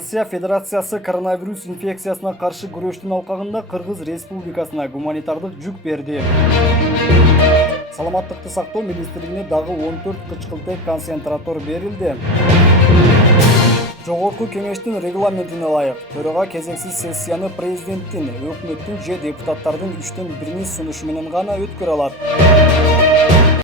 Россия Федерациясы коронавирус инфекциясына каршы күрөштүн алкагында Кыргыз Республикасына гуманитардык жүк берди. Саламаттыкты сактоо министрлигине дагы 14 кычкылтек концентратор берилди. Жогорку кеңештин регламентине ылайык төрага кезексиз сессияны президенттин, өкмөттүн же депутаттардын 3төн 1 сунушу менен гана өткөрө алат.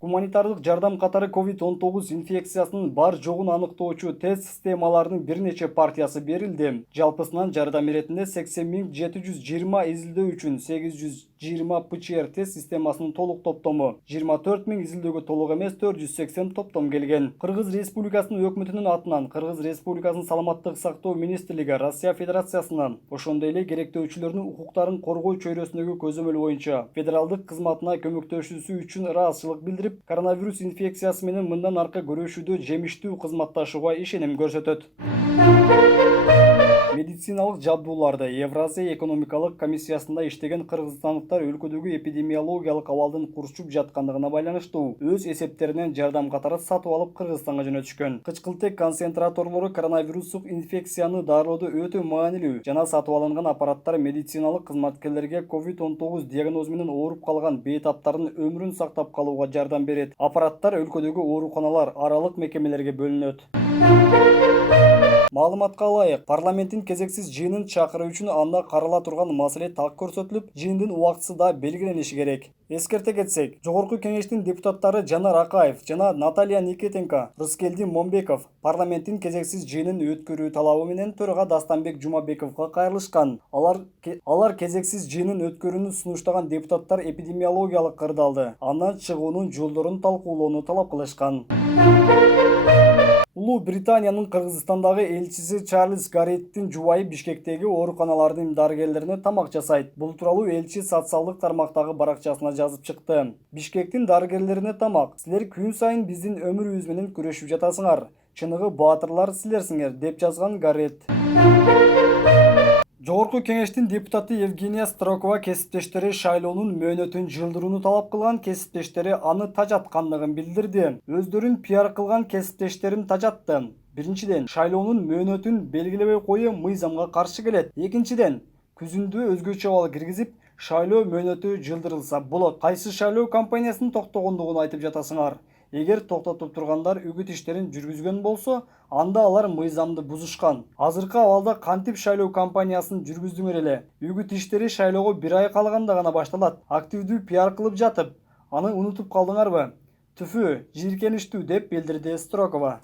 Гуманитардык жардам катары COVID-19 инфекциясынын бар жогун аныктоочу тест системаларынын бир нече партиясы берилди. Жалпысынан жардам иретинде 80.720 изилдөө үчүн 820 ПЧР тест системасынын толук топтому, 24.000 изилдөөгө толук эмес 480 топтом келген. Кыргыз Республикасынын өкмөтүнүн атынан Кыргыз Республикасынын саламаттык сактоо министрлиги Россия Федерациясынан ошондой эле керектөөчүлөрдүн укуктарын коргоо чөйрөсүндөгү көзөмөл боюнча федералдык кызматына көмөктөшүүсү үчүн ыраазычылык билдирип, коронавирус инфекциясы менен мындан аркы көрүшүүдө жемиштүү кызматташууга ишеним көрсөтөт. Медициналык жабдууларды Евразия экономикалык комиссиясында иштеген кыргызстандыктар өлкөдөгү эпидемиологиялык абалдын курчуп жаткандыгына байланыштуу өз эсептеринен жардам катары сатып алып Кыргызстанга жөнөтүшкөн. Кычкылтек концентраторлору коронавирустук инфекцияны дароодо өтө маанилүү жана сатып алынган аппараттар медициналык кызматкерлерге COVID-19 диагнозу менен ооруп калган бейтаптардын өмүрүн сактап калууга жардам берет. Аппараттар өлкөдөгү ооруканалар, аралык мекемелерге бөлүнөт. Маалыматка ылайык, парламенттин кезексиз жыйынын чакыруу үчүн анда карала турган маселе так көрсөтүлүп, жыйындын убактысы да белгилениши керек. Эскерте кетсек, жогорку кеңештин депутаттары Жанар Акаев жана Наталья Никитенко, Рыскелдин Момбеков парламенттин кезексиз жыйынын өткөрүү талабы менен төрага Дастанбек Жумабековго кайрылышкан. Алар кезексиз жыйынын өткөрүүнү сунуштаган депутаттар эпидемиологиялык кырдаалды, андан чыгуунун жолдорун талкуулоону талап кылышкан. Улуу Британиянын Кыргызстандагы элчиси Чарльз Гарреттин жубайы Бишкектеги ооруканалардын дарыгерлерине тамак жасайт. Бул тууралуу элчи социалдык тармактагы баракчасына жазып чыкты. Бишкектин дарыгерлерине тамак. Силер күн сайын биздин өмүрүбүз менен күрөшүп жатасыңар. Чыныгы баатырлар силерсиңер, деп жазган Гаррет. Жогорку кеңештин депутаты Евгения Строкова кесиптештери шайлоонун мөөнөтүн жылдырууну талап кылган, кесиптештери аны тажаткандыгын билдирди. Өздөрүн пиар кылган кесиптештерин тажатты. Биринчиден, шайлоонун мөөнөтүн белгилебей коюу мыйзамга каршы келет. Экинчиден, күзүндө өзгөчө абал киргизип, шайлоо мөөнөтү жылдырылса болот. Кайсы шайлоо кампаниясынын токтогондугун айтып жатасыңар. Эгер токтотуп тургандар үгүт иштерин жүргүзгөн болсо, анда алар мыйзамды бузушкан. Азыркы абалда кантип шайлоо кампаниясын жүргүздүңөр эле? Үгүт иштери шайлоого 1 ай калганда гана башталат. Активдүү пиар кылып жатып, аны унутуп калдыңарбы? Түфү, жийиркеништүү, деп билдирди Строкова.